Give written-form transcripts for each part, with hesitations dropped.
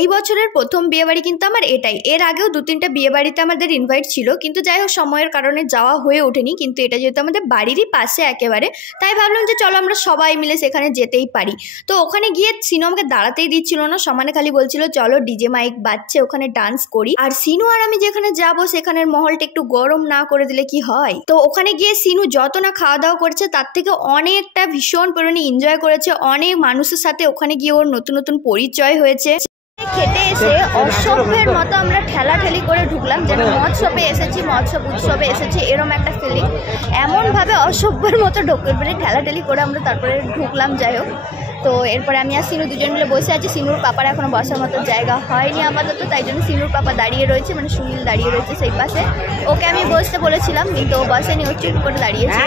এই বছরের প্রথম বিয়ে বাড়ি কিন্তু আমার এটাই। এর আগেও 2-3টা বিয়ে বাড়িতে আমাদের ইনভাইট ছিল, কিন্তু যাই হোক সময়ের কারণে যাওয়া হয়ে ওঠেনি। কিন্তু এটা যেহেতু আমাদের বাড়িরই পাশে একেবারে, তাই ভাবলাম যে চলো আমরা সবাই মিলে সেখানে যেতেই পারি। তো ওখানে গিয়ে সিনু আমাকে দাঁড়াতেই দিচ্ছিল না, সমানে খালি বলছিল চলো ডিজে মাইক বাজছে ওখানে ডান্স করি। আর সিনু আর আমি যেখানে যাব সেখানের মহলটা একটু গরম না করে দিলে কি হয়। তো ওখানে গিয়ে সিনু যত না খাওয়া দাওয়া করেছে তার থেকে অনেকটা ভীষণ পরিমাণে এনজয় করেছে। অনেক মানুষের সাথে ওখানে গিয়ে ওর নতুন নতুন পরিচয় হয়েছে। খেতে এসে অসভ্যের মতো আমরা ঠেলাঠেলি করে ঢুকলাম, যেন মৎসবে এসেছি, মৎসব উৎসবে এসেছি এরম একটা ফিলিং। এমনভাবে অসভ্যের মতো ঠেলাঠেলি করে আমরা তারপরে ঢুকলাম। যাই হোক, তো এরপরে আমি আর সিনু দুজন মিলে বসে আছি। সিনুর পাপার এখনো বসার মতো জায়গা হয়নি আপাতত, তাই জন্য সিনুর পাপা দাঁড়িয়ে রয়েছে, মানে সুনীল দাঁড়িয়ে রয়েছে সেই পাশে। ওকে আমি বসতে বলেছিলাম কিন্তু ও বসেনি, ও চুপ করে দাঁড়িয়েছে।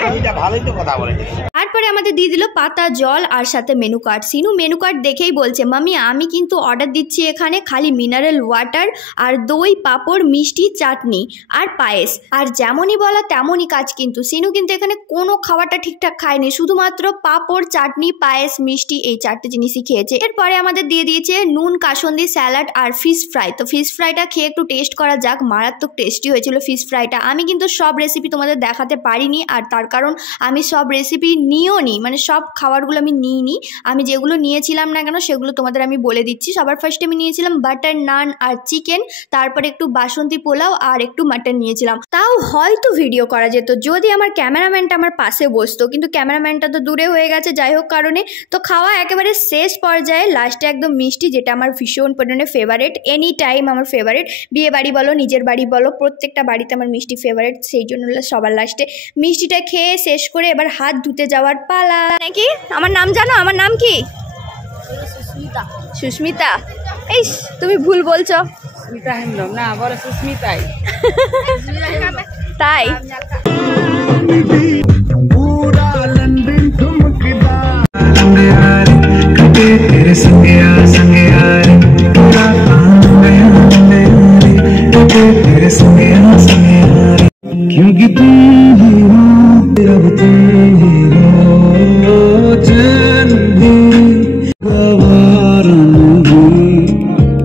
তারপরে আমাদের দিয়ে দিল পাতা জল আর সাথে menu card. Sinu menu card দেখেই বলছে মামি আমি কিন্তু অর্ডার দিচ্ছি এখানে খালি মিনারেল ওয়াটার আর দই, পাঁপড়, মিষ্টি, চাটনি আর পায়েস। আর যেমনই বলা তেমনই কাজ। কিন্তু সিনু কিন্তু এখানে কোনো খাবারটা ঠিকঠাক খায়নি, শুধুমাত্র পাঁপড়, চাটনি, পায়েস, মিষ্টি এই 4টে জিনিসই খেয়েছে। এরপরে আমাদের দিয়ে দিয়েছে নুন, কাসন্দি, স্যালাড আর ফিশ ফ্রাই। তো ফিশ ফ্রাইটা খেয়ে একটু টেস্ট করা যাক। মারাত্মক টেস্টি হয়েছিল ফিশ ফ্রাইটা। আমি কিন্তু সব রেসিপি তোমাদের দেখাতে পারিনি, আর তার কারণ আমি সব রেসিপি নিও নি, মানে সব খাবারগুলো আমি নিইনি। আমি যেগুলো নিয়েছিলাম না কেন সেগুলো তোমাদের আমি বলে দিচ্ছি। সবার ফার্স্টে আমি নিয়েছিলাম বাটার নান আর চিকেন, তারপরে একটু বাসন্তী পোলাও আর একটু মাটন নিয়েছিলাম। তাও হয়তো ভিডিও করা যেত যদি আমার ক্যামেরাম্যানটা আমার পাশে বসতো, কিন্তু ক্যামেরাম্যানটা তো দূরে হয়ে গেছে যাই হোক কারণে। তো খাওয়া একেবারে শেষ পর্যায়ে লাস্টে একদম মিষ্টি, যেটা আমার ভীষণ পরিমাণে ফেভারিট, এনি টাইম আমার ফেভারিট। বিয়ে বাড়ি বলো নিজের বাড়ি বলো প্রত্যেকটা বাড়িতে আমার মিষ্টি ফেভারিট, সেই জন্য সবার লাস্টে মিষ্টিটা খেয়ে শেষ করে এবার হাত ধুতে যাওয়ার পালা। নাকি আমার নাম জানো? আমার নাম কি? সুস্মিতা। সুস্মিতা? এই তুমি ভুল বলছো। না বলো সুস্মিতাই। তাই क्योंकि तुम ही हो, अब तुम ही हो, जान भी गवारा नहीं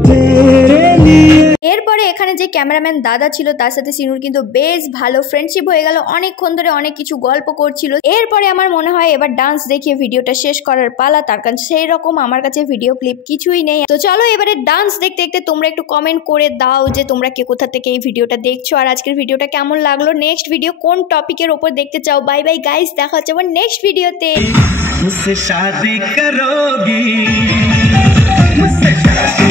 तेरे लिए। এরপরে এখানে যে ক্যামেরাম্যান দাদা ছিল তার সাথে সিনুর কিন্তু বেশ ভালো ফ্রেন্ডশিপ হয়ে গেল, অনেকক্ষণ ধরে অনেক কিছু গল্প করছিল। এরপরে আমার মনে হয় এবার ডান্স দেখিয়ে ভিডিওটা শেষ করার পালা, তার কারণ সেই রকম আমার কাছে ভিডিও ক্লিপ কিছুই নেই। তো চলো এবারে ডান্স দেখতে দেখতে তোমরা একটু কমেন্ট করে দাও যে তোমরা কে কোথা থেকে এই ভিডিওটা দেখছো, আর আজকের ভিডিওটা কেমন লাগলো, নেক্সট ভিডিও কোন টপিকের ওপর দেখতে চাও। বাই বাই গাইস, দেখা হচ্ছে আবার নেক্সট ভিডিওতে। मुझसे शादी करोगी, मुझसे शादी